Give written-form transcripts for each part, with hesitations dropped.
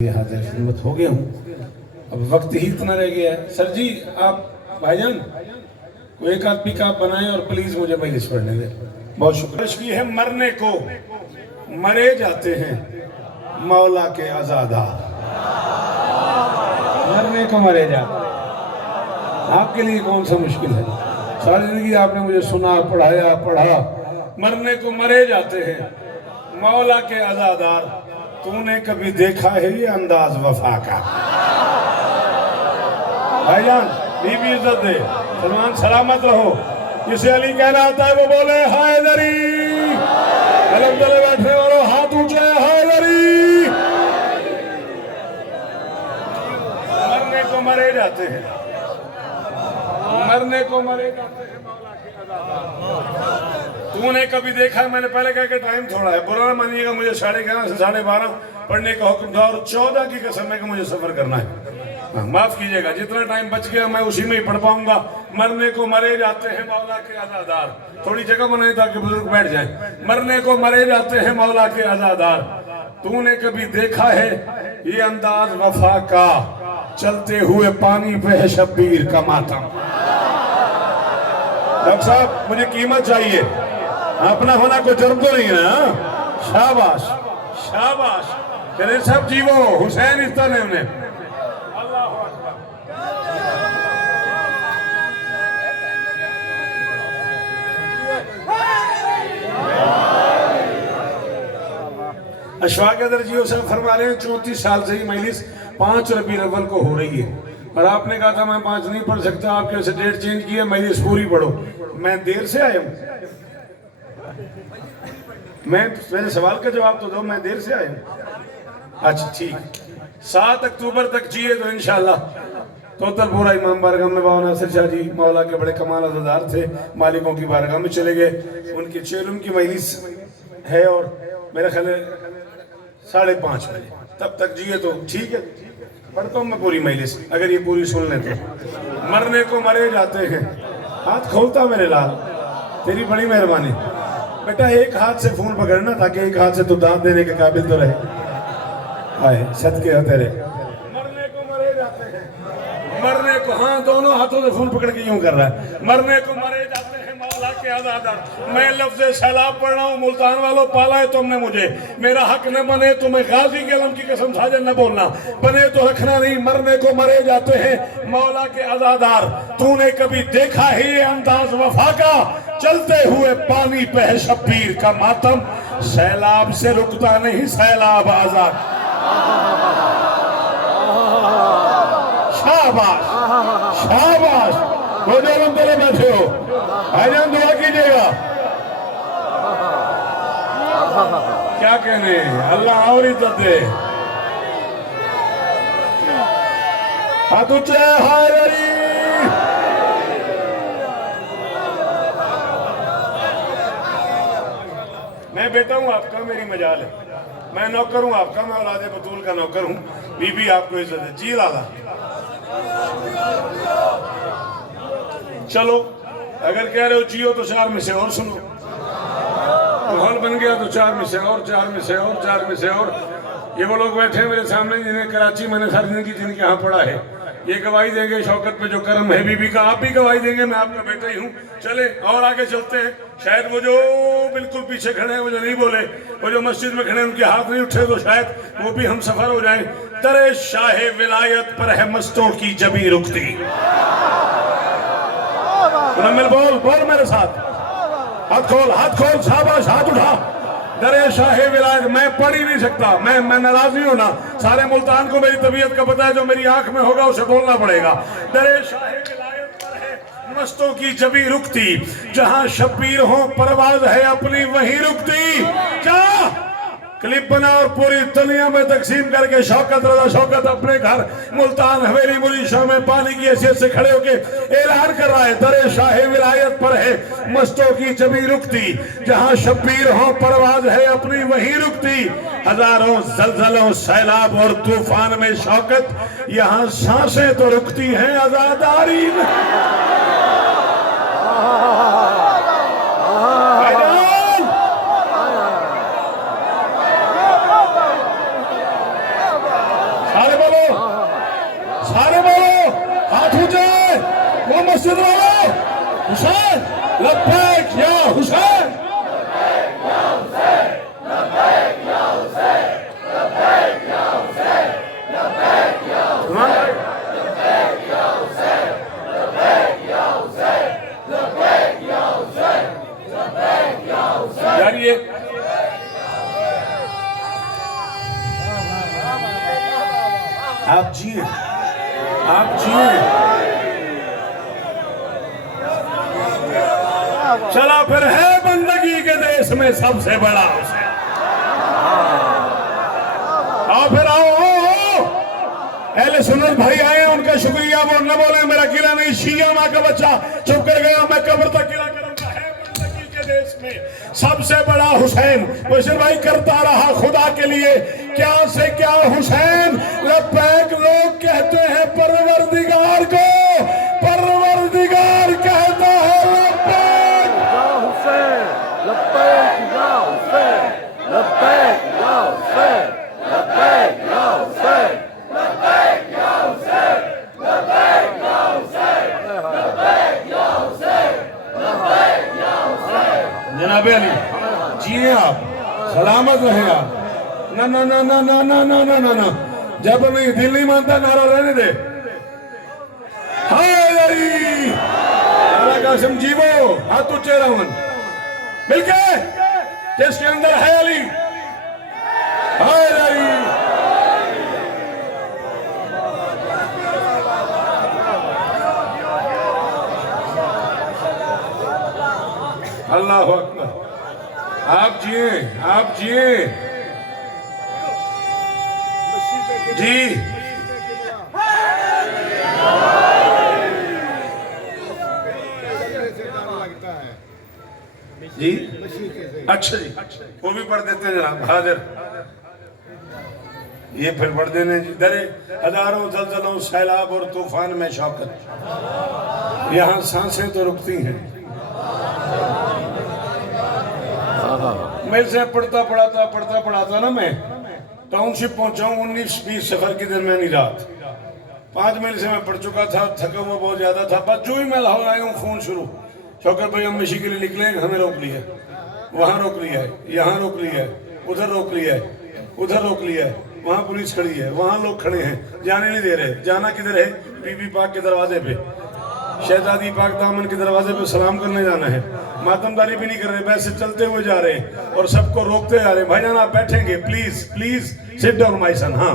हाजिर खिदमत हो गया हूँ। अब वक्त ही इतना रह गया है। सर जी आप भाईजान कोई एक आदमी का आप बनाएं और प्लीज मुझे मजलिस पढ़ने दें। बहुत शुक्रिया। की है मरने को मरे जाते हैं मौला के आजादा। मरने को मरे जाते हैं, आपके लिए कौन सा मुश्किल है? सारी जिंदगी आपने मुझे सुना पढ़ाया पढ़ा। मरने को मरे जाते हैं मौला के आजादार। तूने कभी देखा है ये अंदाज वफा का? भाईजान बीबी इज्जत दे, सलमान सलामत रहो। जिसे अली कहना आता है वो बोले हैदरी। कलम तले बैठने वालों हाथ ऊंचे, हैदरी। मरने को मरे जाते हैं, मरने को मरे जाते हैं मौला के आजादार। तूने कभी देखा? मैंने पहले कहा कि टाइम थोड़ा है, बुरा मानिएगा। मुझे 11:30 से 12:30 पढ़ने का हुक्म था और 14 की कसम है कि मुझे सफर करना है। माफ कीजिएगा, जितना टाइम बच गया मैं उसी में ही पढ़ पाऊंगा। मरने को मरे जाते हैं मौला के आजादार। थोड़ी जगह बनाए ताकि बुजुर्ग बैठ जाए। मरने को मरे जाते हैं मौला के आजादार। तूने कभी देखा है ये अंदाज वफा का? चलते हुए पानी पे है शब्बीर का मातम। डॉक्टर साहब मुझे कीमत चाहिए, अपना होना कोई जर्म तो नहीं है ना? शाबाश शाबाश तेरे सब जीवो। हुसैन इस तरह ने अशफाक दरजियो साहब फरमा रहे हैं 34 साल से ही मजलिस 5 रबीउल अव्वल को हो रही है और आपने कहा था मैं 5 नहीं पढ़ सकता, आपके वजह से डेट चेंज की है, मजलिस पूरी पढ़ो। मैं देर से आया हूँ, मेरे सवाल का जवाब तो दो। मैं देर से आया हूँ? अच्छा ठीक। 7 अक्टूबर तक जिए तो इंशाल्लाह तोतलपुरा इमाम बारगाह में बाबा नासिर शाह जी मौला के बड़े कमाल अज़ादार थे, मालिकों की बारगाह में चले गए। उनकी चेलुम की मजलिस है और मेरा ख्याल है 5:30 बजे तब तक जिए तो ठीक है, पढ़ता हूँ मैं पूरी मजलिस, अगर ये पूरी सुन लेते। मरने को मरे जाते हैं। हाथ खोलता मेरे लाल, तेरी बड़ी मेहरबानी। बेटा एक हाथ से फोन पकड़ना ताकि एक हाथ से तो दांत देने के काबिल तो रहे। आए सदके हो तेरे। मरने को मरे जाते हैं, मरने को, हाँ दोनों हाथों से फोन पकड़ के यूं कर रहा है। मरने को मरे जाते हैं मौला के आजादार। मैं लफ्ज़ सैलाब पढ़ रहा हूँ, मुल्तान वालों पाला है तुमने मुझे, मेरा हक न बने तुम्हें गाजी के अलम की कसम साजन न बोलना, बने तो रखना नहीं। मरने को मरे जाते हैं मौला के आजादार। तूने कभी देखा है ये अंदाज वफा का? चलते हुए पानी पे है शब्बीर का मातम। सैलाब से रुकता नहीं सैलाब आजाद। शाबाश शाबाश। वो जो हम तेरे बैठे हो भाईजान दुआ कीजिएगा। क्या कहने, अल्लाह और इज्जत दे। हाथ ऊंचे, हैदरी। मैं बेटा हूँ आपका, मेरी मजाल है। मैं नौकर हूँ आपका, मैं औलाद बतूल का नौकर हूँ। बीबी आपको इज्जत है। जी लाला चलो, अगर कह रहे हो जियो तो 4 में से और सुनो। माहौल बन गया तो 4 में से और, 4 में से और, 4 में से और। ये वो लोग बैठे हैं मेरे सामने जिन्हें कराची मैंने सारी जिंदगी जिनके यहाँ पढ़ा है, ये गवाही देंगे शौकत पे जो करम है बीबी का। आप भी गवाही देंगे, मैं आपका बेटा ही हूँ। चले और आगे चलते हैं। शायद वो जो बिल्कुल पीछे खड़े हैं, वो जो नहीं बोले, वो जो मस्जिद में खड़े हैं, उनके हाथ नहीं उठे, तो शायद वो भी हम सफर हो जाएं। दरे शाहे विलायत पर है मस्तों की जबी रुकती। बोल बोल मेरे साथ। हाथ खोल, हाथ खोल, शाबाश, हाथ उठा। दरे शाहे विलायत। मैं पढ़ ही नहीं सकता, मैं नाराज नहीं होना। सारे मुल्तान को मेरी तबीयत का पता है, जो मेरी आंख में होगा उसे बोलना पड़ेगा। दरे शाहे विलायत पर है मस्तों की जबी रुकती। जहां शब्बीर हो परवाज है अपनी वहीं रुकती। क्या क्लिप बना और पूरी दुनिया में तकसीम करके शौकत रजा शौकत अपने घर मुल्तान हवेली मुरीशा में पानी की हैसियत से खड़े होकर ऐलान कर रहा है, दरे शाहे विलायत पर है मस्तों की जबी रुकती। जहां शब्बीर हो परवाज है अपनी वहीं रुकती। हजारों जलजलों सैलाब और तूफान में शौकत, यहाँ सांसें तो रुकती हैं आजादारी। सारे बोलो, सारे बोलो, हाथ ऊंचे, वो मस्जिद वाले, हुसैन लब्बैक या हुसैन, यार ये आप जिए, आप जिए। चला फिर है बंदगी के देश में सबसे बड़ा हुसैन। आओ फिर आओ, अहले सुन्नत भाई आए, उनका शुक्रिया। वो न बोले मेरा किला नहीं, शिया माँ का बच्चा चुप कर गया, मैं कब्र तक किला करूंगा। है बंदगी के देश में सबसे बड़ा हुसैन। बशीर भाई करता रहा खुदा के लिए क्या से क्या हुसैन। लब्बैक लोग कहते हैं परवरदिगार को, परवरदिगार कहता है लब्बैक या हुसैन, लब्बैक या हुसैन, लब्बैक या हुसैन, लब्बैक या हुसैन, लब्बैक या हुसैन, लब्बैक या हुसैन, लब्बैक या हुसैन, लब्बैक या हुसैन। जनाबे अली जिए आप, सलामत रहे आप। ना ना ना ना ना ना ना ना ना ना, जब नहीं दिल नहीं मानता नारा रहने दे। हाय अली कासिम जीवो, हाथ ऊंचे रवन मिलके जिसके अंदर है अली। हाय अली अल्लाह अकबर। आप जिए, आप जिए जी। जी अच्छा जी, वो भी पढ़ देते हैं जनाब। हाजिर ये फिर पढ़ देने जी। दरे हजारों जलजलों सैलाब और तूफान में शौकत, यहाँ सांसें तो रुकती हैं। मेरे से पढ़ता पढ़ाता ना मैं टाउनशिप पहुंचा हूँ 19-20 सफर के दरमियानी रात। 5 मील से मैं पढ़ चुका था, थका हुआ बहुत ज्यादा था। बस जो ही मैं लाहौर आया हूँ फोन शुरू, शौकत भाई हम मशी के लिए निकले, हमें रोक लिया, वहाँ रोक लिया है, यहाँ रोक लिया है, उधर रोक लिया है, उधर रोक लिया है, वहाँ पुलिस खड़ी है, वहाँ लोग खड़े हैं, जाने नहीं दे रहे। जाना किधर है? बीबी पाक के दरवाजे पे, शहजादी पाक दामन के दरवाजे पे सलाम करने जाना है। मातमदारी भी नहीं कर रहे, वैसे चलते हुए जा रहे हैं और सबको रोकते जा रहे हैं। भाईजान आप बैठेंगे please, please sit down my son. हाँ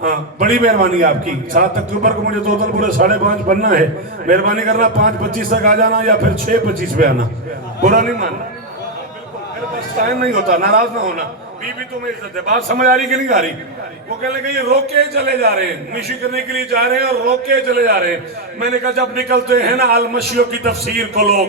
हाँ, बड़ी मेहरबानी आपकी। 7 अक्टूबर को मुझे टोटल पूरे 5:30 बनना है। मेहरबानी करना 5:25 तक आ जाना या फिर 6:25 पे आना, बुरा नहीं मानना। मेरे पास टाइम नहीं होता, नाराज ना होना। बीबी तुम्हें इज्जत है। बात समझ आ रही कि नहीं आ रही? वो कहने लगे ये रोक के चले जा रहे हैं, मिशी करने के लिए जा रहे हैं और रोक के चले जा रहे हैं। मैंने कहा जब निकलते हैं ना अल-मशियों की तफसीर को लोग,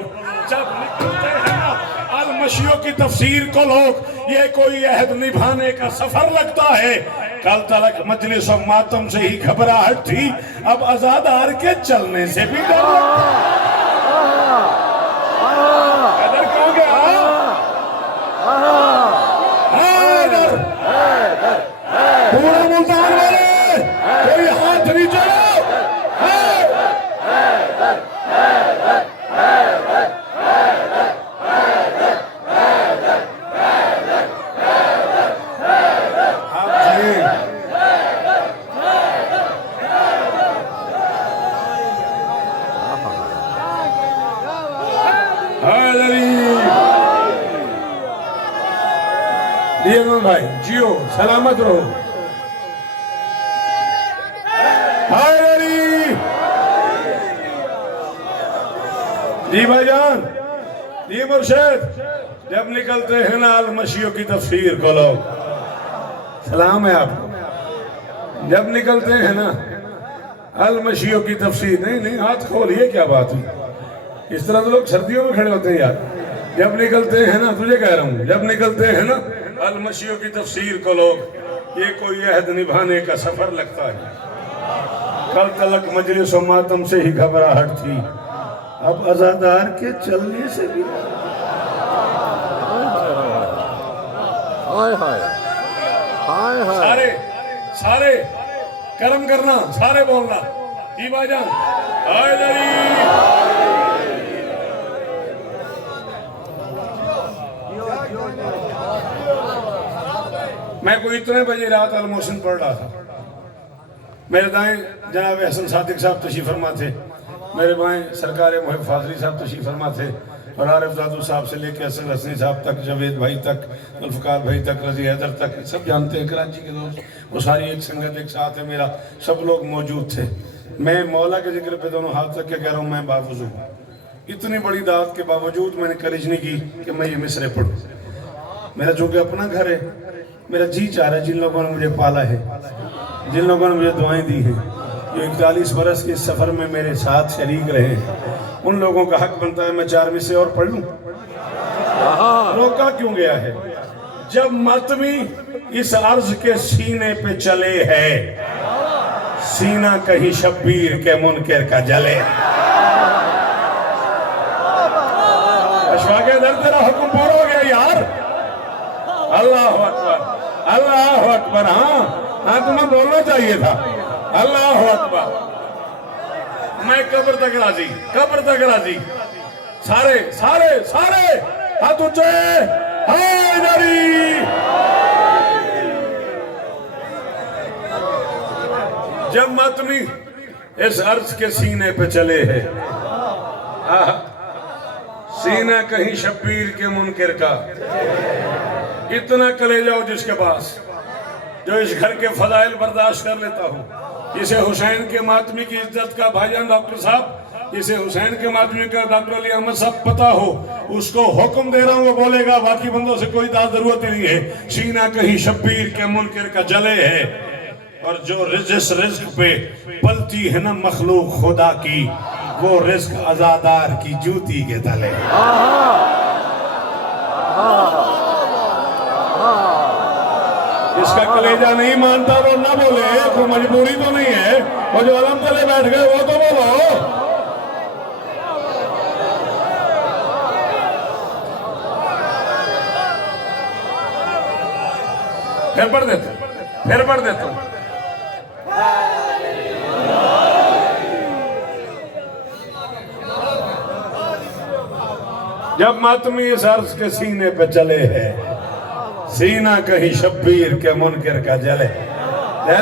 जब निकलते हैं ना अल-मशियों की तफसीर को लोग, ये कोई अहद निभाने का सफर लगता है। कल तलक मजलिस और मातम से ही घबराहट थी, अब आजादार के चलने से भी डर कहाँ गया? पूरा मुल्तान वाले कोई हाथ नहीं चलो। भाई जियो, सलामत रहो। जी भाईजान, जी मुर्शिद, जब निकलते हैं ना अल-मशियों की तफसीर को लोग, सलाम है आपको। जब निकलते हैं ना अल-मशियों की तफसीर, नहीं नहीं हाथ खोलिए, क्या बात है? इस तरह तो लोग सर्दियों में खड़े होते हैं यार। जब निकलते हैं ना, तुझे कह रहा हूँ, जब निकलते हैं ना अल-मशियों की तफसीर को लोग, ये कोई अहद निभाने का सफर लगता है। कल तलक मजलिस और मातम से ही घबराहट थी, अब आजादार के चलने से भी। हाय हाय हाय हाय। सारे सारे कर्म करना, सारे बोलना जी भाईजान। मैं कोई इतने बजे रात अल मोहसिन पढ़ रहा था, मेरे दाएं जनाब हसन सादिक साहब तशरीफ फरमा थे, मेरे बाएं सरकार मुहिब फाजली साहब तशरीफ फरमा थे, और आरिफ दादू साहब से लेकर असद हसनी साहब तक, जवेद भाई तक, जुल्फ़िकार भाई तक, रजी हैदर तक, सब जानते हैं कराची के दोस्त, वो सारी एक संगत एक साथ है मेरा, सब लोग मौजूद थे। मैं मौला के जिक्र पे दोनों हाथ रख के कह रहा हूँ, मैं बावजू हूँ। इतनी बड़ी दावत के बावजूद मैंने करेज नहीं की कि मैं ये मिसरे पढ़ूँ। मेरा चूँकि अपना घर है, मेरा जी चाह रहा है, जिन लोगों ने मुझे पाला है, जिन लोगों ने मुझे दुआएं दी हैं, जो 41 बरस के सफ़र में मेरे साथ शरीक रहे हैं, उन लोगों का हक बनता है मैं 4 मिसरे और पढ़ लूँ। रोका क्यों गया है? जब मतमी इस अर्ज के सीने पे चले है, सीना कहीं शब्बीर के मुनकर का जले। अशफाक़ दर तेरा हुक्म पूरा हो गया यार। अल्लाह अकबर, अल्लाह अकबर। हाँ तुम्हें बोलना चाहिए था। अल्लाह अकबर। मैं कब्र तक राजी, कब्र तक राजी। सारे सारे सारे हाथ ऊंचे। हैदरी। जब मतमी इस अर्ज के सीने पे चले है, सीना कहीं शब्बीर के मुनकर का, इतना कलेजा हो जिसके पास, जो इस घर के फजाइल बर्दाश्त कर लेता हो, इसे हुसैन के मातमी की इज्जत का भाईजान डॉक्टर साहब, इसे हुसैन के मातमी का डॉक्टर अली अहमद साहब पता हो, उसको हुक्म दे रहा हूं, वो बोलेगा, बाकी बंदों से कोई जरूरत ही नहीं है। सीना कहीं शब्बीर के मुनकर का जले है, और जो जिस रिज्क पे पलती है ना मखलूक खुदा की, वो रिज्क अजादार की जूती के तले। इसका कलेजा नहीं मानता वो ना बोले, कोई मजबूरी तो नहीं है, और जो अलम तले बैठ गए वो तो बोलो। फिर पढ़ देते, फिर पढ़ देता। जब मातमी इस अर्ज के सीने पे चले है, सीना कहीं शब्बीर के मुनकर का जले।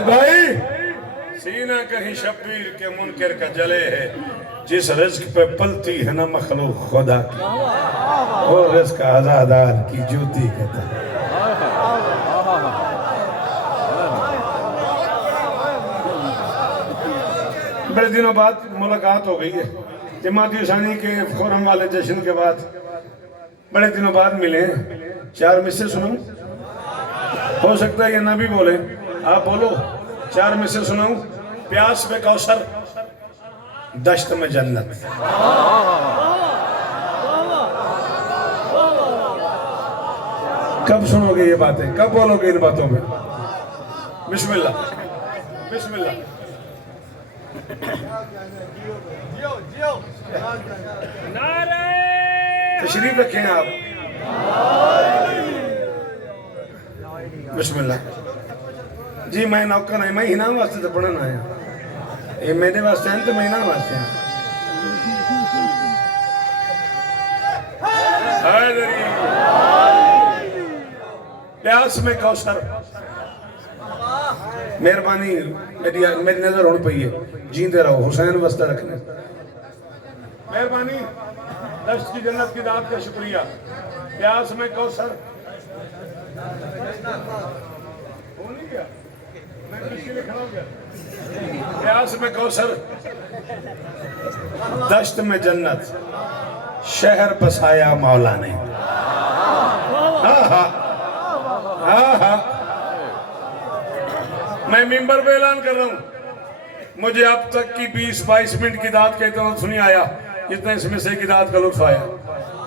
भाई सीना कहीं शब्बीर के मुनकर का जले है, जिस रिज्क पे पलती है ना मखलूक खुदा की, वो रिज्क आजादार की जूती के तले। बड़े दिनों बाद मुलाकात हो गई है, जमाती हुसैनी के खुरम वाले जश्न के बाद बड़े दिनों बाद मिले। 4 मिसरे सुनाऊं? हो सकता है ये ना भी बोले, आप बोलो। 4 मिसरे सुनाऊं? प्यास में कौसर, दश्त में जन्नत। कब सुनोगे ये बातें, कब बोलोगे इन बातों में? बिस्मिल्लाह बिस्मिल्लाह। तशरीफ रखें आप। बिस्मिल्लाह जी। मैं नौकर नहीं, मैं हिना वास्ते तो पढ़ना आया, ये मेरे वास्ते हैं तो मैं हिना वास्ते हैं। प्यास में कौसर, मेहरबानी मेरी नजर होनी पई है, जींदे रहो, हुसैन वास्ते रखने। मेहरबानी, दश्त की जन्नत की दात का शुक्रिया। प्यास में कौसर, प्यास में कौसर, दश्त में जन्नत, शहर बसाया मौला ने। मैं मिंबर पे ऐलान कर रहा हूं, मुझे अब तक की 20-22 मिनट की दात कहते हो सुनी आया, जितना इस मिसरे की दात का लुत्फ आया।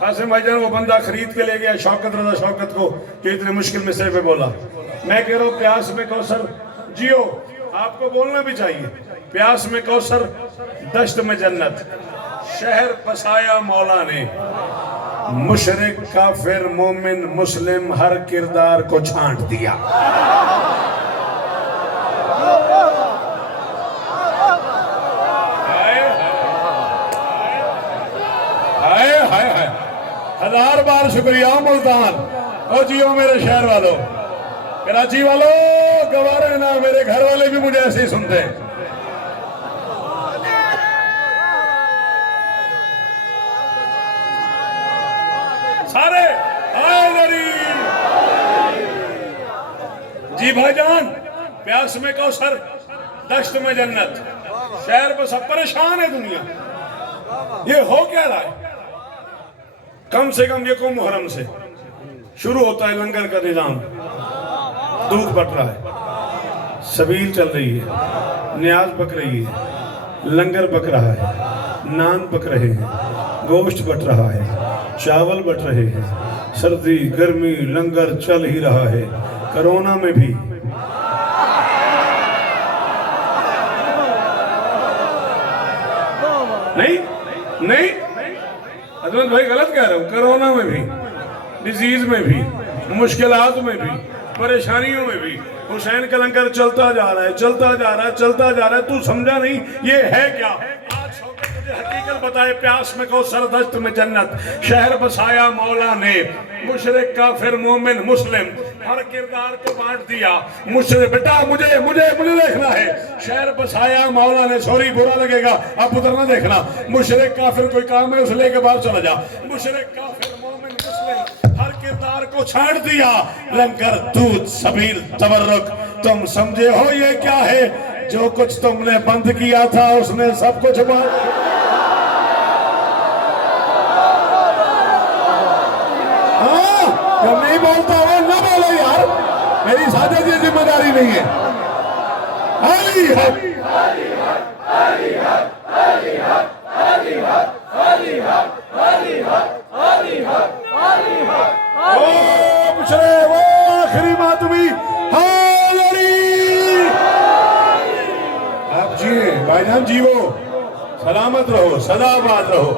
कासिम भाईजान वो बंदा खरीद के ले गया शौकत रजा शौकत को, जो इतने मुश्किल मिसरे पे बोला। मैं कह रहा हूँ प्यास में कौसर, जियो, आपको बोलना भी चाहिए। प्यास में कौसर, दश्त में जन्नत, शहर बसाया मौला ने, मुशरिक काफिर मोमिन मुस्लिम हर किरदार को छांट दिया। शुक्रिया मुल्तान। और जियो मेरे शहर वालों, कराची वालों, गवारे ना, मेरे घर वाले भी मुझे ऐसे ही सुनते हैं। सारे जी भाईजान, प्यास में कौसर, दश्त में जन्नत, शहर पर सब परेशान है दुनिया। ये हो क्या रहा है? कम से कम यको मुहर्रम से शुरू होता है लंगर का निजाम। दूध बट रहा है, सबील चल रही है, न्याज पक रही है, लंगर पक रहा है, नान पक रहे हैं, गोश्त बट रहा है, चावल बट रहे हैं, सर्दी गर्मी लंगर चल ही रहा है। कोरोना में भी नहीं नहीं, अजमत भाई गलत कह रहे हो। कोरोना में भी, डिजीज में भी, मुश्किलात में भी, परेशानियों में भी हुसैन का लंगर चलता जा रहा है, चलता जा रहा है, चलता जा रहा है। तू समझा नहीं ये है क्या? आज शौकत तुझे हकीकत बताए, प्यास में कौसर, दश्त में जन्नत, शहर बसाया मौला ने, मुशरिक काफिर मोमिन मुस्लिम, हर किरदार को बांट दिया। मुशरिक बेटा मुझे मुझे मुझे देखना है, शहर बसाया मौला ने। सॉरी बुरा लगेगा, अब उधर ना देखना। मुशरिक काफिर कोई काम है उसे लेके बाहर चला जा। मुशरिक काफिर मोमिन मुस्लिम, हर किरदार को छाड़ दिया। लंगर दूध सबील तबर्रुक, तुम समझे हो ये क्या है? जो कुछ तुमने बंद किया था उसने सब कुछ बंद। जब नहीं बोलता हो ना बोलो यार, मेरी साझा की जिम्मेदारी नहीं है। अली हक, अली हक, अली हक, अली हक, अली हक, अली हक, अली हक, अली हक, अली हक। ओ मुशरे वो आखिरी मातमी हाज़री। आप जिए भाईजान, जीवो, सलामत रहो, सदाबाद रहो।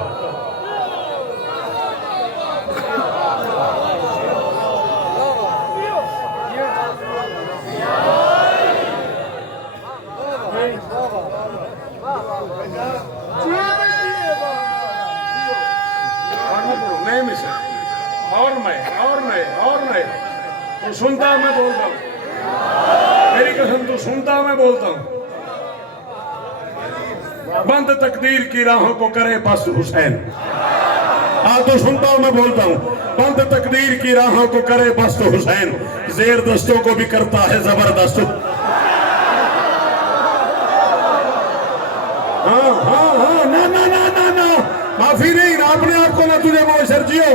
नहीं मिसे और मैं तू सुनता, मैं बोलता हूँ, मेरी कसम तू सुनता, मैं बोलता हूँ। बंद तकदीर की राहों को करे बस हुसैन। हाँ तो सुनता हूँ, मैं बोलता हूँ। बंद तकदीर की राहों को करे बस तो हुसैन, जेर दस्तों को भी करता है जबरदस्त। हाँ हाँ हाँ, ना ना ना ना ना, माफी नहीं ना, अपने आप को ना तुझे मुअश्शर जियो।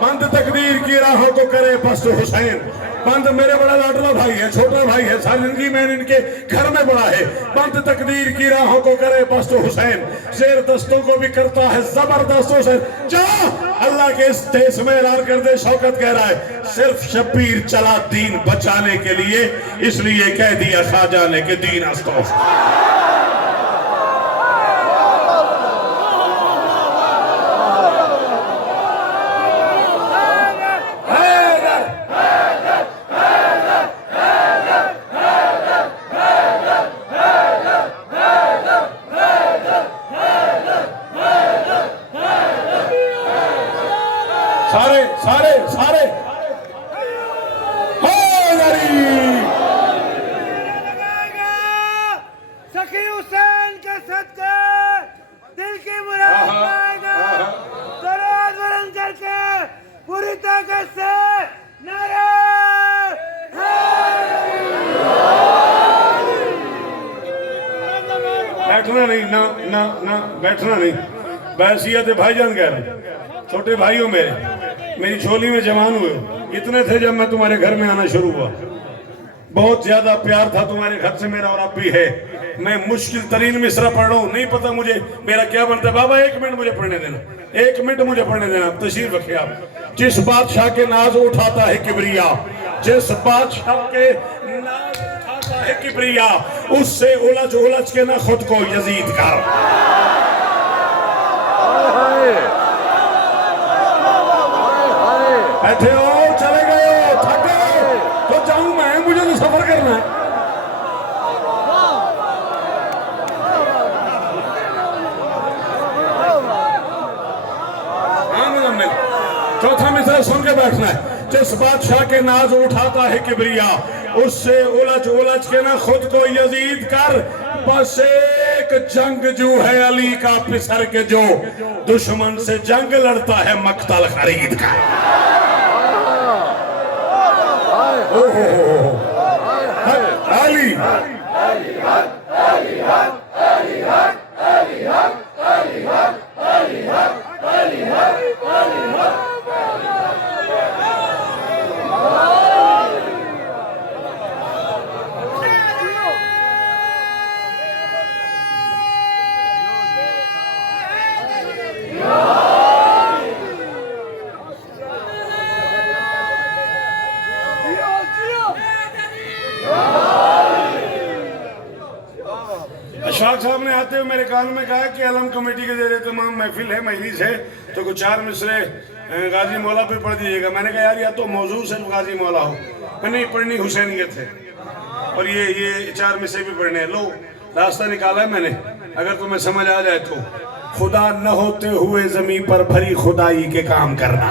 बंद तकदीर की राहों को करे बस तो हुसैन। बंद मेरे बड़ा लाडला भाई है, छोटा भाई है, सारी जिंदगी मैंने इनके घर में बड़ा है। बंद तकदीर की राहों को करे बस तो हुसैन, शेर दस्तों को भी करता है जबरदस्त हुसैन। जा अल्लाह के इस देश में ऐलान कर दे, शौकत कह रहा है सिर्फ शब्बीर चला दीन बचाने के लिए, इसलिए कह दिया शाहजहां के दीन अस्तौफ। सारे सारे सारे सखी हुसैन के सदके दिल की मुराद पाएगा। दरवाज़ बुलंद करके पूरी ताकत से नारे बैठना नहीं, ना ना ना बैठना नहीं। बैसियत भाईजान कह रहे हैं, छोटे भाइयों मेरी झोली में जवान हुए इतने थे जब मैं तुम्हारे घर में आना शुरू हुआ। बहुत ज्यादा प्यार था तुम्हारे घर से मेरा, और अब भी है। मैं मुश्किल तरीन मिसरा पढ़ रहा हूँ, नहीं पता मुझे मेरा क्या बनता है। बाबा 1 मिनट मुझे पढ़ने देना, 1 मिनट मुझे पढ़ने देना। तशरीफ रखे आप। जिस बादशाह के नाज उठाता है किबरिया, जिस बादशाह के नाज उठाता है किबरिया, उससे उलझ उलझ के ना खुद को यजीद कर। बैठे हो, चले गए, थक गए तो जाऊं मैं, मुझे तो सफर करना है। हाँ मुजम्मिल, चौथा मिसरा सुन के बैठना है। जिस बादशाह के नाज उठाता है किबरिया, उससे उलझ उलझ के ना खुद को यजीद कर। बस एक जंगजू है अली का पिसर के, जो दुश्मन से जंग लड़ता है मक्तल खरीद का। अली अशफाक साहब ने आते हुए मेरे कान में कहा कि अलम कमेटी के जेर तमाम महफिल है, मजलिस है, तो कुछ 4 मिसरे गाजी मौला पे पढ़ दीजिएगा। मैंने कहा यार या तो मौजूद सिर्फ गाजी मौला हो, मैं नहीं पढ़नी हुसैनियत है, और ये 4 मिसरे भी पढ़ने हैं। लो रास्ता निकाला है मैंने, अगर तुम्हें समझ आ जाए तो। खुदा न होते हुए जमीन पर भरी खुदाई के काम करना,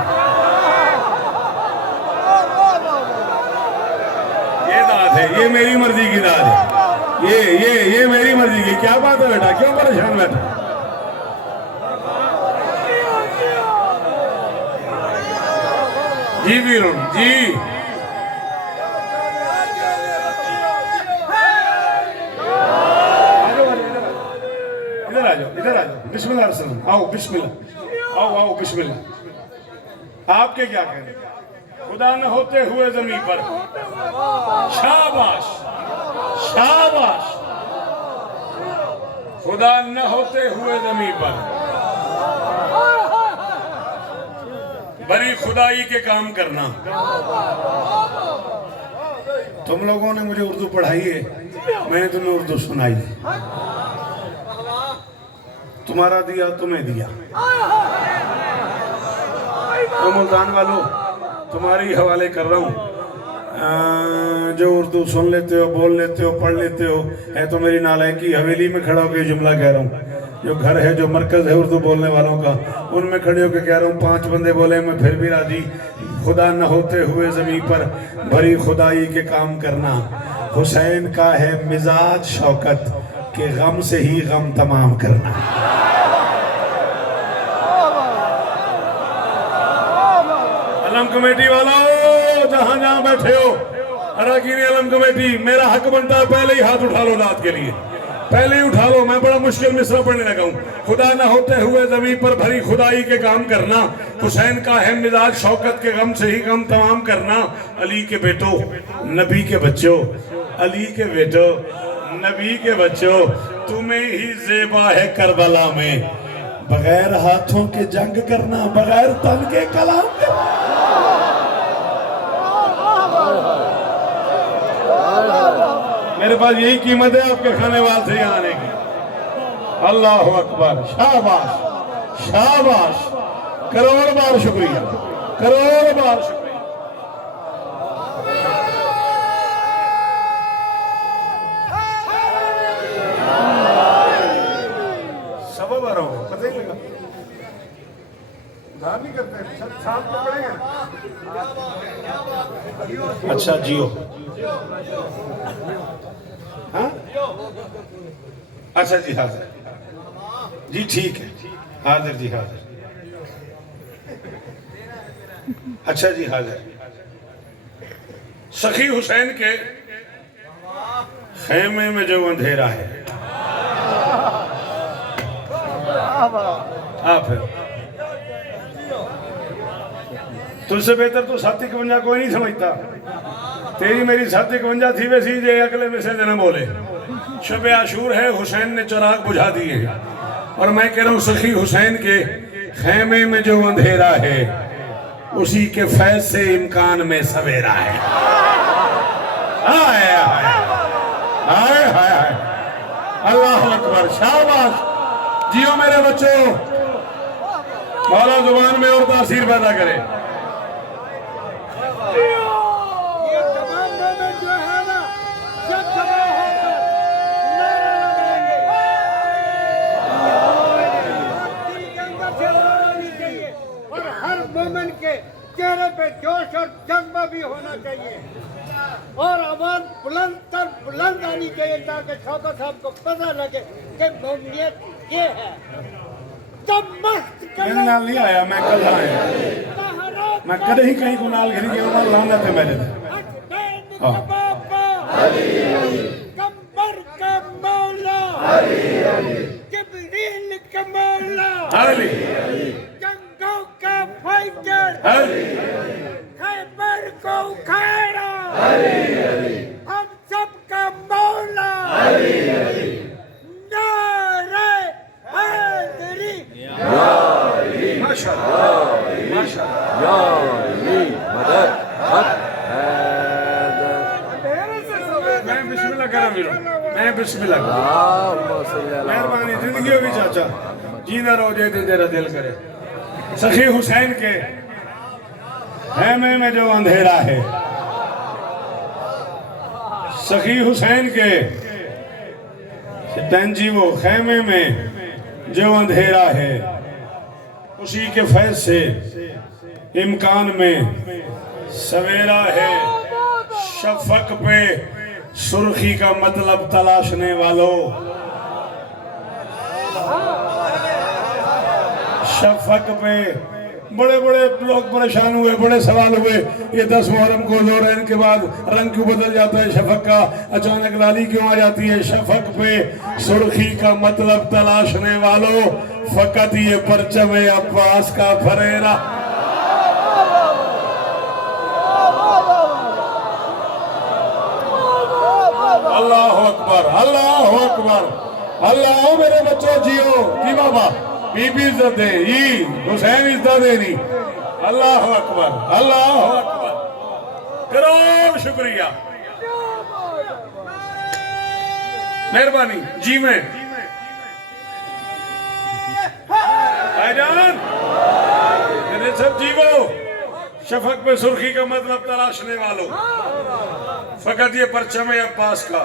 ये दाद है, ये मेरी मर्जी की दाद है, ये मेरी मर्जी की। क्या बात है बेटा, क्यों परेशान बैठा? जी वीरुण जी, इधर आ जाओ, बिस्मिल्लाह रसूल, आओ बिस्मिल्लाह, आओ बिस्मिल्लाह। आपके क्या कहने? खुदा न होते हुए जमीन पर, शाबाश शाबाश, खुदा न होते हुए जमीन पर बड़ी खुदाई के काम करना। तुम लोगों ने मुझे उर्दू पढ़ाई है, मैंने तुम्हें उर्दू सुनाई है। तुम्हारा दिया तुम्हें दिया। तो मुल्तान वालों, तुम्हारे हवाले कर रहा हूँ। जो उर्दू सुन लेते हो, बोल लेते हो, पढ़ लेते हो, है तो मेरी नालायकी। हवेली में खड़ा होकर जुमला कह रहा हूँ, जो घर है, जो मरकज है उर्दू बोलने वालों का, उनमें खड़े होकर कह रहा हूँ 5 बंदे बोले मैं फिर भी राजी। खुदा न होते हुए जमीन पर भरी खुदाई के काम करना। हुसैन का है मिजाज शौकत के गम से ही गम तमाम करना। अलम कमेटी वालों, जहां जहां बैठे हो, अराकीन अलम कमेटी, मेरा हक बनता है पहले ही हाथ उठा लो दाद के लिए, पहले ही उठा लो। मैं बड़ा मुश्किल मिसरा पढ़ने लगा हूं। खुदा न होते हुए जमीन पर भरी खुदाई के काम करना। हुसैन का है मिजाज शौकत के गम से ही गम तमाम करना। अली के बेटो, नबी के बच्चों, अली के बेटो, नबी के बच्चों, तुम्हें ही ज़ेबा है करबला में। बगैर हाथों के जंग करना, बगैर तन के कलाम के। मेरे पास यही कीमत है आपके खाने वाल से यहाँ आने की। अल्लाह अकबर, शाबाश शाबाश, करोड़ बार शुक्रिया, करोड़ बार शुक्रिया। सब बार हो पता ही लगा, ध्यान नहीं करते, साथ पकड़ेंगे। अच्छा जियो, हाँ? अच्छा जी हाजिर जी, ठीक है, हाजिर जी हाजिर। अच्छा जी हाजिर। सखी हुसैन के खेमे में जो अंधेरा है, आप है, तुझसे बेहतर तो 751 कोई नहीं समझता। तेरी मेरी 751 थी वैसी जे अगले में से जन्म बोले। शब आशूर है, हुसैन ने चिराग बुझा दिए, और मैं कह रहा हूँ सखी हुसैन के खेमे में जो अंधेरा है, उसी के फैज से इम्कान में सवेरा है। हाय हाय हाय हाय, अल्लाह अकबर, शाबाश, जियो मेरे बच्चों। मौला जुबान में और तासीर पैदा करे। हर मोमेंट के पे जोश और जज्बा भी होना चाहिए और आवाज बुलंद आनी चाहिए ताकि शौकत साहब को पता लगे कि ममनियत ये है। जब मस्त मेरे नाल नहीं आया, मैं कल आया, मैं कदे ही कहीं को नाल घिरी गया लाना थे मेरे कंबर का मौला जिब्रील का मौला जंगों का फाइटर खैबर को उखाड़ा हम सब का मौला नारे हैदरी माशाअल्लाह माशाअल्लाह। या अली मदद हक मैं बिस्मिल्लाह कर रहा हूँ, मैं बिस्मिल्लाह कर रहा हूँ। मेहरबानी जिंदगी होगी चाचा, जीना रहो जे तेरा दिल करे। सखी हुसैन के खेमे में जो अंधेरा है, सखी हुसैन के तंजी वो खेमे में जो अंधेरा है, उसी के फैज से इम्कान में सवेरा है। शफक पे सुर्खी का मतलब तलाशने वालों, शफक पे बड़े बड़े लोग परेशान हुए, बड़े सवाल हुए, ये 10 मुहर्रम को ज़ोरैन के बाद रंग क्यों बदल जाता है शफक का, अचानक लाली क्यों आ जाती है। शफक पे सुर्खी का मतलब तलाशने वालों, फकत ये परचम अब्बास का फरेरा। अल्लाह अकबर, अल्लाह अकबर, अल्लाह। मेरे बच्चों जियो जी बाबा, बीबी इज्जत दे, ये हुसैन इज्जत देनी। अल्लाह अकबर, अल्लाह अकबर, करो शुक्रिया, मेहरबानी जी। में भाईजान मेरे सब जीवो, शफक पे सुर्खी का मतलब तलाशने वालों, फकत ये परचम अब्बास का।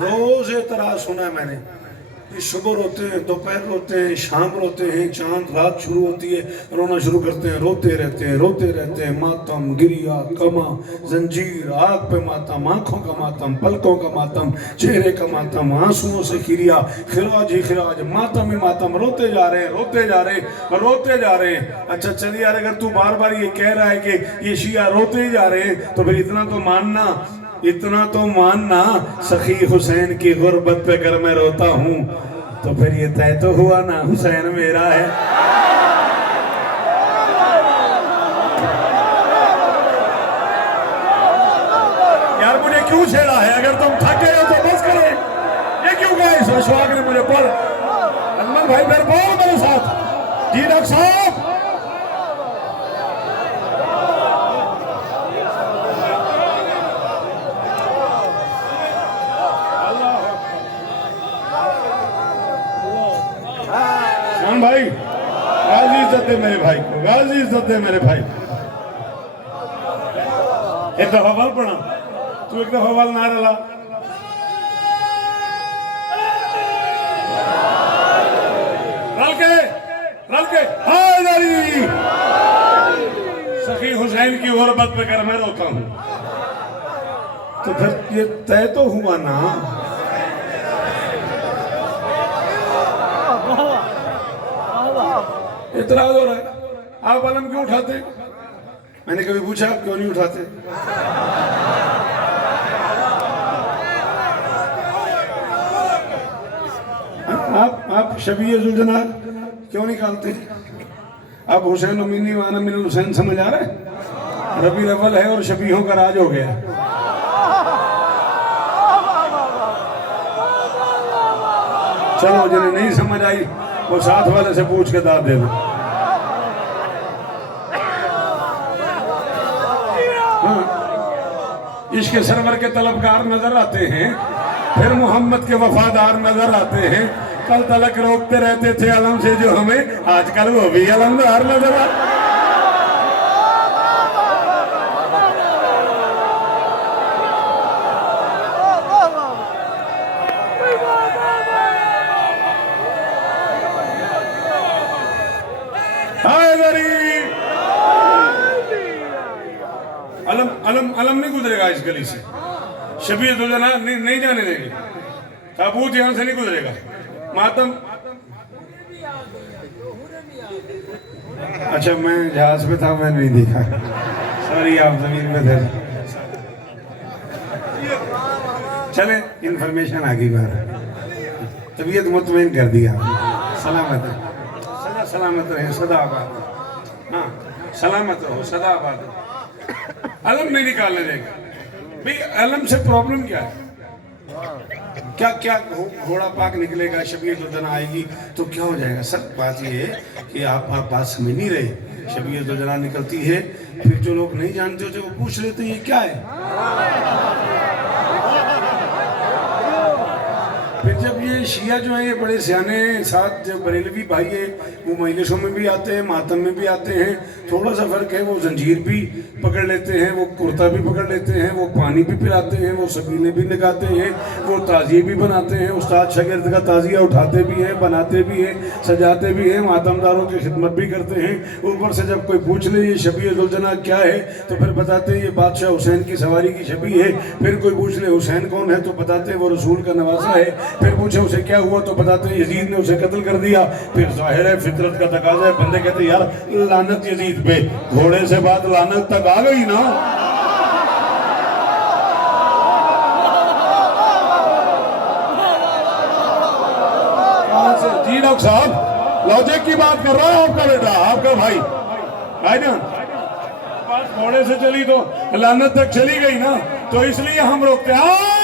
रोज एतराज सुना है मैंने, ये सुबह रोते हैं, दोपहर रोते हैं, शाम रोते हैं, चांद रात शुरू होती है रोना शुरू करते हैं, रोते रहते हैं, रोते रहते हैं। मातम, गिरिया, कमा, जंजीर, आग पे मातम, आंखों का मातम, पलकों का मातम, चेहरे का मातम, आंसुओं से किरिया, खिराज ही खिराज, मातम ही मातम, रोते जा रहे हैं, रोते जा रहे हैं, रोते जा रहे हैं। अच्छा चलिए यार, अगर तू बार बार ये कह रहा है कि ये शिया रोते ही जा रहे हैं, तो फिर इतना तो मानना, इतना तो मानना सखी हुसैन की गुर्बत पे अगर मैं रोता हूँ तो फिर ये तय तो हुआ ना हुसैन मेरा है। यार मुझे क्यों छेड़ा है? अगर तुम थक गए हो तो बस करो, ये क्यों गए इस अशफाक ने मुझे पढ़। अनमल भाई फिर बोल मेरे साथ, जी डॉक्टर साहब। भाई गाजी इज्जत दे मेरे भाई को, गाजी इज्जत दे मेरे भाई। एक दफा वाल पढ़ा, तू एक दफा वाल ना रला। रल के हायदरी, सखी हुसैन की गुर्बत पे कर मैं रोता हूँ, तो फिर ये तय तो हुआ ना। इतराज हो रहा है, आप अलम क्यों उठाते? मैंने कभी पूछा आप क्यों नहीं उठाते? आप शबीह जुलजनार क्यों निकालते? आप हुसैन उमिनी वाना मिनल हुसैन समझ आ रहा है? रबी अव्वल है और शबीहों का राज हो गया। चलो जिन्हें नहीं समझ आई वो साथ वाले से पूछ के दाद दे दो। हाँ, इश्क सरवर के तलबगार नजर आते हैं, फिर मोहम्मद के वफादार नजर आते हैं। कल तलक रोकते रहते थे अलम से जो हमें, आजकल वो भी अलमदार नजर आते। हैदरी अलम नहीं गुजरेगा इस गली से, शबीयत उल जना नहीं जाने देंगे, ताबूत यहाँ से नहीं गुजरेगा, मातम। अच्छा मैं जहाज पे था, मैंने नहीं देखा, सॉरी आप जमीन पे थे। चले इंफॉर्मेशन आ गई बाहर, तबीयत मुतमईन कर दिया, सलामत है, सदा सलामत रहे, सदा आबाद, हाँ सलामत रहो, सदा आबाद। अलम नहीं निकालने देगा भाई, अलम से प्रॉब्लम क्या है, क्या क्या घोड़ा पाक निकलेगा, शबीयत उल जना आएगी तो क्या हो जाएगा। सर बात ये है कि आप बात समझ नहीं रहे, शबीयत उल जना निकलती है, फिर जो लोग नहीं जानते होते वो पूछ लेते ये क्या है। फिर जब ये शिया जो है ये बड़े सियाने साथ, जब बरेलवी भाई है वो मजलिसों में भी आते हैं, मातम में भी आते हैं, थोड़ा सा फर्क है, वो जंजीर भी पकड़ लेते हैं, वो कुर्ता भी पकड़ लेते हैं, वो पानी भी पिलाते हैं, वो सबीले भी लगाते हैं, वो ताजिए भी बनाते हैं, उस्ताद शागिर्द का ताजिया उठाते भी हैं, बनाते भी हैं, सजाते भी हैं, मातमदारों की खिदमत भी करते हैं। ऊपर से जब कोई पूछ ले ये शबीयत उल जना क्या है तो फिर बताते हैं ये बादशाह हुसैन की सवारी की शबी है। फिर कोई पूछ ले हुसैन कौन है तो बताते हैं वो रसूल का नवासा है। फिर पूछे उसे क्या हुआ तो बताते हैं यजीद ने उसे कत्ल कर दिया। फिर जाहिर है फितरत का तकाजा है, बंदे कहते यार लानत यजीद पे, घोड़े से बात लानत तक आ गई ना। जी डॉक्टर साहब लॉजिक की बात कर रहा है आपका बेटा, आपका भाई ना, बात घोड़े से चली तो लानत तक चली गई ना, तो इसलिए हम रोकते हैं।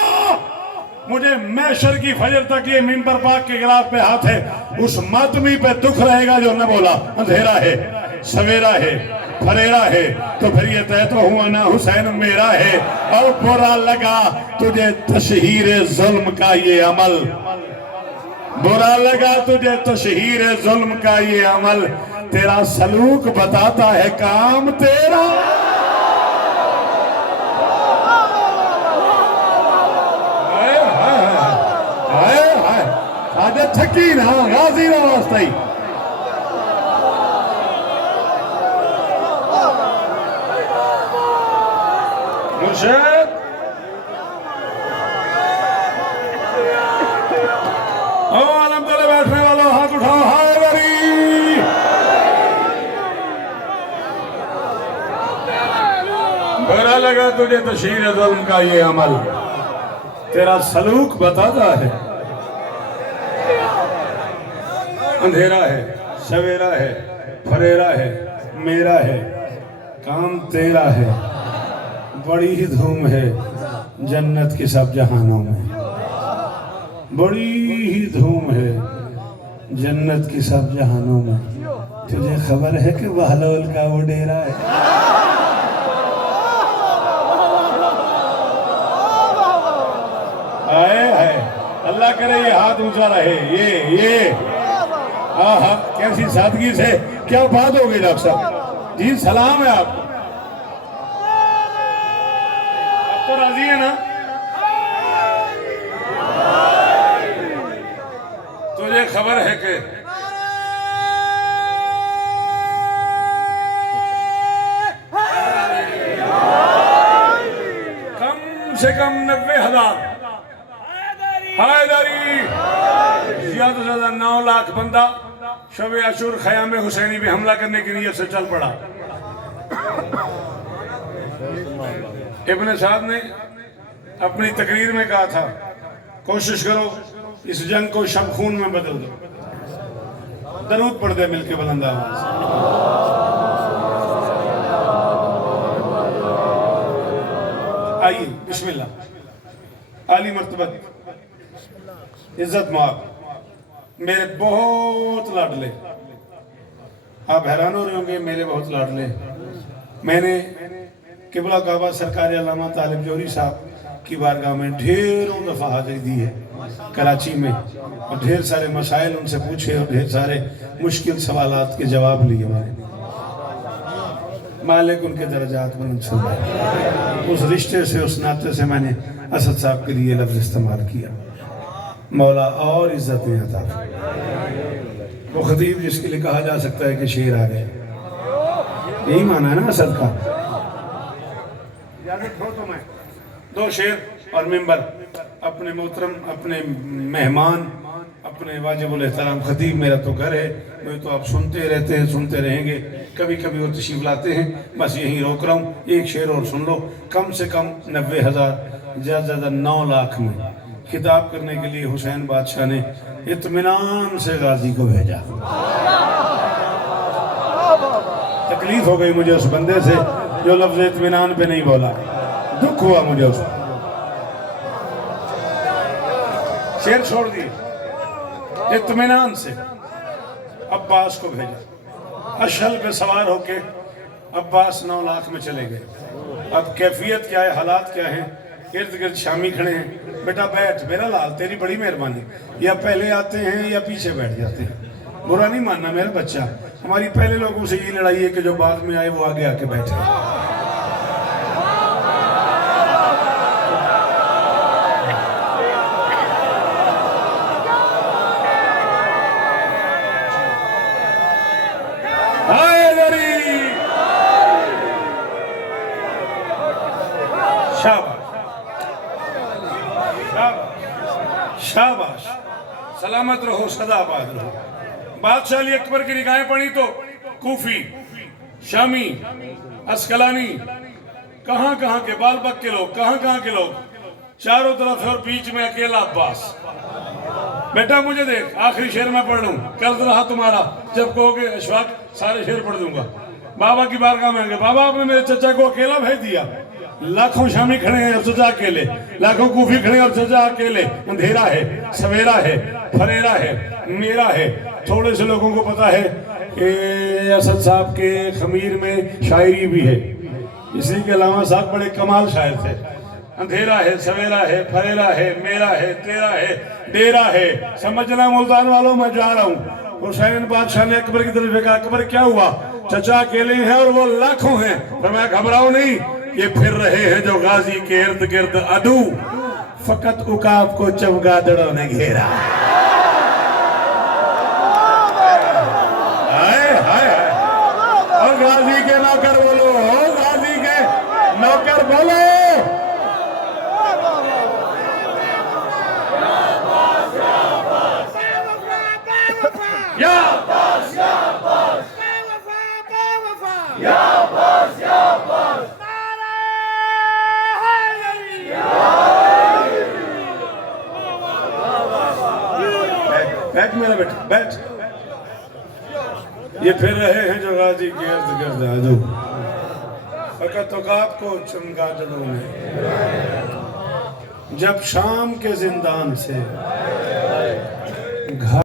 मुझे मैशर की फजर तक ये मिंबर पाक के गिलाफ पे हाथ है, उस मातमी पे दुख रहेगा जो न बोला अंधेरा है सवेरा है फरेरा है, तो फिर ये तय तो हुआ ना हुसैन मेरा है। और बुरा लगा तुझे तशहीर जुल्म का ये अमल, बुरा लगा तुझे तशहीर जुल्म का ये अमल, तेरा सलूक बताता है काम तेरा। आज थकी ना गाजी ना वास्ता ही मुर्शिद आलम तले बैठने वालों हाथ उठाओ, हाय गरी बुरा लगा तुझे तशहीर जुल्म का ये अमल, तेरा सलूक बताता है अंधेरा है सवेरा है फरेरा है मेरा है काम तेरा है। बड़ी ही धूम है जन्नत के सब जहानों में, बड़ी ही धूम है जन्नत की सब जहानों में। तुझे खबर है कि बहलोल का वो डेरा है। आए है अल्लाह करे ये हाथ ऊंचा रहे, ये हाँ कैसी सादगी से, क्या बात हो गई डॉक्टर साहब जी, सलाम है आपको, आप तो राजी है ना। तुझे खबर है कि कम से कम 90,000 हैदरी, ज्यादा से ज्यादा 9 लाख बंदा शब आशूर ख़याम हुसैनी पे हमला करने की नीयत से चल पड़ा। इब्ने साद ने अपनी तकरीर में कहा था कोशिश करो इस जंग को शब खून में बदल दो। दरूद पढ़ दे मिलके बुलंद आवाज़। आइए बिस्मिल्लाह। आली मर्तबत इज्जत माब मेरे बहुत लाडले, आप हैरान हो रहे होंगे मेरे बहुत लाडले। मैंने किबला काबा सरकार अल्लामा तालिब जोहरी साहब की बारगाह में ढेरों दफ़ा हाजिरी दी है कराची में, और ढेर सारे मसाइल उनसे पूछे और ढेर सारे मुश्किल सवालात के जवाब लिए मैंने। मालिक उनके दर्जात बुलंद फरमाए। उस रिश्ते से उस नाते से मैंने असद साहब के लिए लफ्ज़ इस्तेमाल किया, मौला और इज्जतें अता फरमाए। वो खतीब जिसके लिए कहा जा सकता है कि शेर आ गए, यही माना है ना असद का। इजाजत हो तो मैं 2 शेर और मिंबर अपने मोहतरम अपने मेहमान अपने वाजिबुल एहतराम खतीब, मेरा तो घर है, मुझे तो आप सुनते रहते हैं, सुनते रहेंगे, कभी कभी वो तशरीफ लाते हैं, बस यहीं रोक रहा हूँ। एक शेर और सुन लो। कम से कम 90,000 ज़्यादा से ज़्यादा 9 लाख में खिताब करने के लिए हुसैन बादशाह ने इत्मीनान से गाजी को भेजा। तकलीफ हो गई मुझे उस बंदे से जो लफ्ज़ इत्मीनान पे नहीं बोला, दुख हुआ मुझे उस शेर छोड़ दिए। इत्मीनान से अब्बास को भेजा, अशल पे सवार होके अब्बास 9 लाख में चले गए। अब कैफियत क्या है, हालात क्या है, इर्द गिर्द शामी खड़े हैं, बेटा बैठ मेरा लाल, तेरी बड़ी मेहरबानी, या पहले आते हैं या पीछे बैठ जाते हैं, बुरा नहीं मानना मेरा बच्चा। हमारी पहले लोगों से ये लड़ाई है कि जो बाद में आए वो आगे आके बैठे। शाबाश, सलामत रहो, सदाबाद रहो। बादशाह अली अकबर की निगाहें पड़ी तो कूफी, शामी, अस्कलानी, कहां कहां के, बालबक के लोग, कहां कहां के लोग चारों तरफ है और बीच में अकेला अब्बास। बेटा मुझे देख, आखिरी शेर मैं पढ़ लूं, कर्ज रहा तुम्हारा, जब कहोगे अशफाक सारे शेर पढ़ दूंगा। बाबा की बारगाह में आएंगे, बाबा आपने मेरे चचा को अकेला भेज दिया, लाखों शामी खड़े हैं और चचा अकेले, लाखों कूफी खड़े हैं और चचा अकेले, अंधेरा है, सवेरा है, फरेरा है, मेरा है। थोड़े से लोगों को पता है कि असद साहब के खमीर में शायरी भी है, इसी के अलावा साहब बड़े कमाल शायर थे। अंधेरा है, सवेरा है, फरेरा है, मेरा है, तेरा है, डेरा है, समझना मुल्तान वालों मैं जा रहा हूँ। हुसैन बादशाह ने अकबर की तरफ देखा, अकबर क्या हुआ, चचा अकेले हैं और वो लाखों हैं, पर मैं घबराऊं नहीं, ये फिर रहे हैं जो गाजी के इर्द गिर्द अदू, फकत उकाब को चमगादड़ों ने घेरा। हाय हाय हाय, और गाजी के नौकर बोलो, गाजी के नौकर बोलो। बैठ मेरा बेटा बैठ, ये फिर रहे हैं जो गाजी के इर्द गिर्द आजू, फकत औकात को चमगादड़ों ने। जब शाम के जिंदान से घर